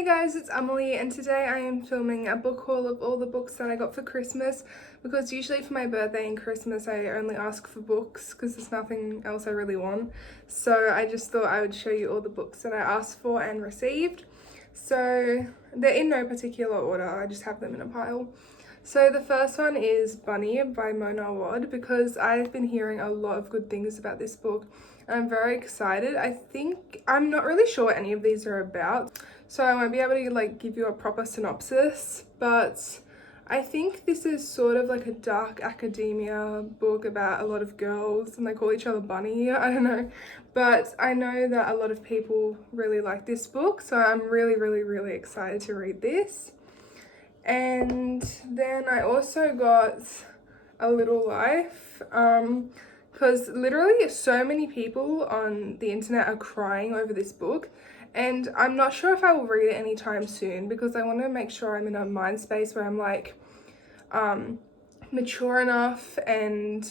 Hey guys, it's Emily and today I am filming a book haul of all the books that I got for Christmas because usually for my birthday and Christmas I only ask for books because there's nothing else I really want. So I just thought I would show you all the books that I asked for and received. So they're in no particular order, I just have them in a pile. So the first one is Bunny by Mona Wad because I've been hearing a lot of good things about this book. I'm very excited. I'm not really sure what any of these are about, so I won't be able to give you a proper synopsis, but I think this is sort of like a dark academia book about a lot of girls and they call each other Bunny. I don't know, but I know that a lot of people really like this book, so I'm really excited to read this. And then I also got A Little Life, because literally so many people on the internet are crying over this book, and I'm not sure if I will read it anytime soon because I want to make sure I'm in a mind space where I'm mature enough and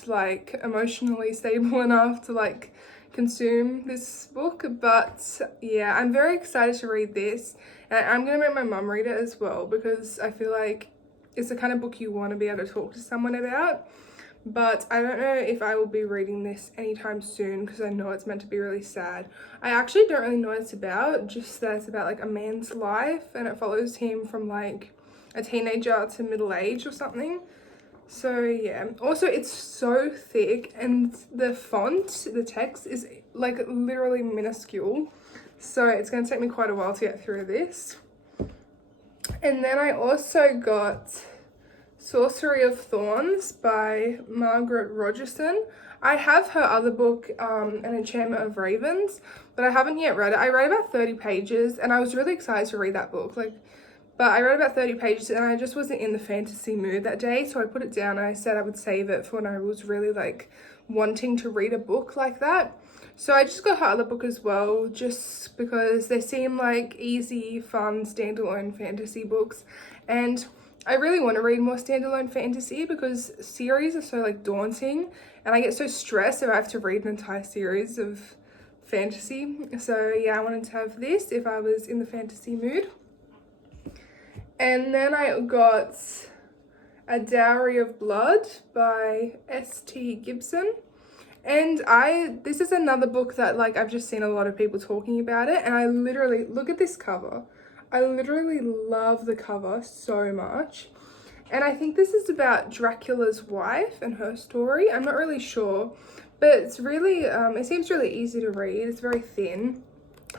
emotionally stable enough to consume this book. But yeah, I'm very excited to read this, and I'm gonna make my mum read it as well because I feel like it's the kind of book you want to be able to talk to someone about. But I don't know if I will be reading this anytime soon because I know it's meant to be really sad. I actually don't really know what it's about, just that it's about a man's life and it follows him from a teenager to middle age or something. So yeah, also it's so thick and the font, the text is literally minuscule. So it's going to take me quite a while to get through this. And then I also got Sorcery of Thorns by Margaret Rogerson. I have her other book, An Enchantment of Ravens, but I haven't yet read it. I read about 30 pages and I was really excited to read that book. But I read about 30 pages and I just wasn't in the fantasy mood that day, so I put it down and I said I would save it for when I was really wanting to read a book like that. So I just got her other book as well, just because they seem like easy, fun, standalone fantasy books. And I really want to read more standalone fantasy because series are so daunting and I get so stressed if I have to read an entire series of fantasy. So yeah, I wanted to have this if I was in the fantasy mood. And then I got A Dowry of Blood by S.T. Gibson. And this is another book that I've just seen a lot of people talking about it, and I literally, look at this cover. I literally love the cover so much. And I think this is about Dracula's wife and her story. I'm not really sure, but it's really, it seems really easy to read. It's very thin.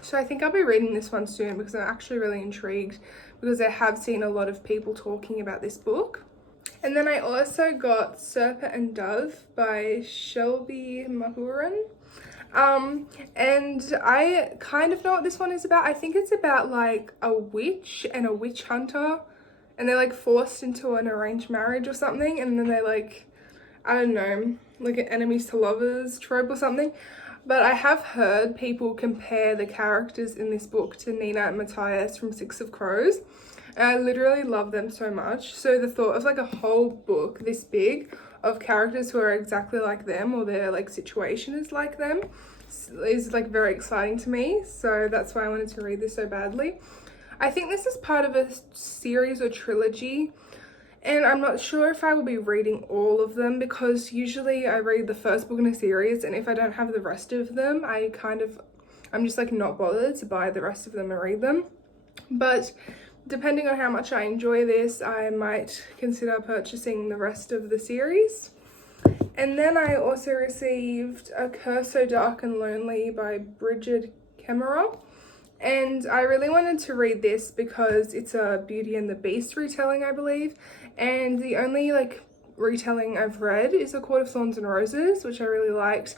So I think I'll be reading this one soon because I'm actually really intrigued because I have seen a lot of people talking about this book. And then I also got Serpa and Dove by Shelby Mahurin. And I kind of know what this one is about. I think it's about a witch and a witch hunter, and they're forced into an arranged marriage or something, and then they I don't know, an enemies to lovers trope or something. But I have heard people compare the characters in this book to Nina and Matthias from Six of Crows. And I literally love them so much. So the thought of a whole book this big of characters who are exactly like them or their situation is like them is very exciting to me. So that's why I wanted to read this so badly. I think this is part of a series or trilogy, and I'm not sure if I will be reading all of them because usually I read the first book in a series, and if I don't have the rest of them, I'm just not bothered to buy the rest of them and read them. But depending on how much I enjoy this, I might consider purchasing the rest of the series. And then I also received A Curse So Dark and Lonely by Bridget Kemmerer. And I really wanted to read this because it's a Beauty and the Beast retelling, I believe. And the only retelling I've read is A Court of Thorns and Roses, which I really liked.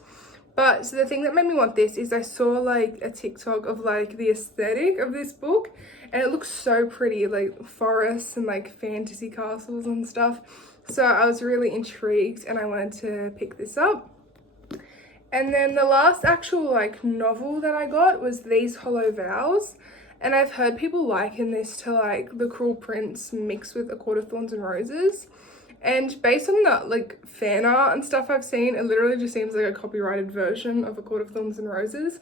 But so the thing that made me want this is I saw a TikTok of the aesthetic of this book, and it looks so pretty, forests and fantasy castles and stuff. So I was really intrigued and I wanted to pick this up. And then the last actual novel that I got was These Hollow Vows, and I've heard people liken this to The Cruel Prince mixed with A Court of Thorns and Roses. And based on the fan art and stuff I've seen, it literally just seems like a copyrighted version of A Court of Thorns and Roses.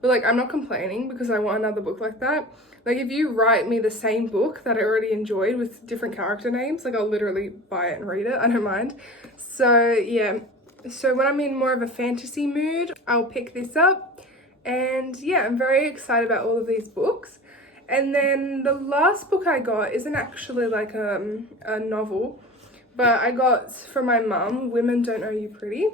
But like, I'm not complaining because I want another book like that. Like, if you write me the same book that I already enjoyed with different character names, like, I'll literally buy it and read it. I don't mind. So yeah, so when I'm in more of a fantasy mood, I'll pick this up. And yeah, I'm very excited about all of these books. And then the last book I got isn't actually like a novel, but I got from my mum, Women Don't Know You Pretty.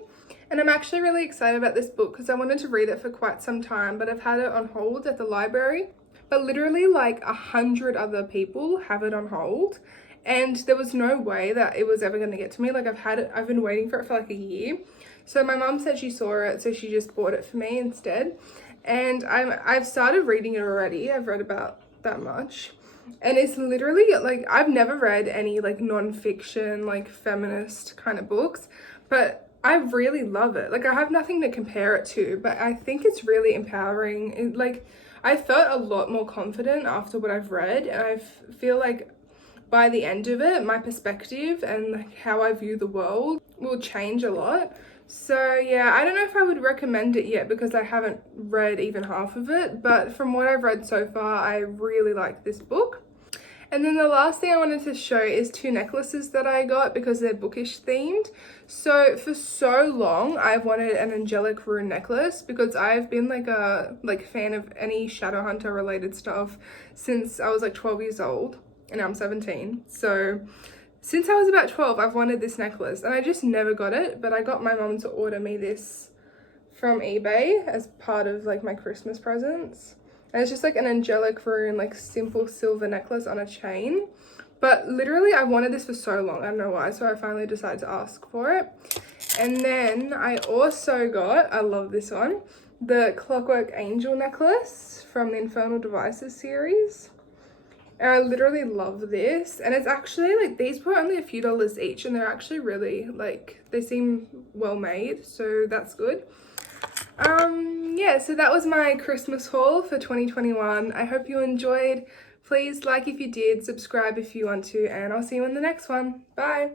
And I'm actually really excited about this book because I wanted to read it for quite some time, but I've had it on hold at the library. But literally like 100 other people have it on hold, and there was no way that it was ever going to get to me. Like, I've been waiting for it for like a year. So my mum said she saw it, so she just bought it for me instead. And I've started reading it already. I've read about that much. And it's literally like, I've never read any like non-fiction, like feminist kind of books, but I really love it. Like, I have nothing to compare it to, but I think it's really empowering. Like, I felt a lot more confident after what I've read, and I feel like by the end of it, my perspective and like how I view the world will change a lot. So yeah, I don't know if I would recommend it yet because I haven't read even half of it, but from what I've read so far, I really like this book. And then the last thing I wanted to show is 2 necklaces that I got because they're bookish themed. So for so long, I've wanted an angelic rune necklace because I've been like a fan of any Shadowhunter related stuff since I was like 12 years old, and now I'm 17. So since I was about 12, I've wanted this necklace and I just never got it, but I got my mum to order me this from eBay as part of like my Christmas presents. And it's just like an angelic rune, like simple silver necklace on a chain. But literally I wanted this for so long, I don't know why, so I finally decided to ask for it. And then I also got, I love this one, the Clockwork Angel necklace from the Infernal Devices series. And I literally love this, and it's actually like, these were only a few dollars each, and they're actually really like, they seem well made, so that's good. Yeah, so that was my Christmas haul for 2021. I hope you enjoyed. Please like if you did, subscribe if you want to, and I'll see you in the next one. Bye.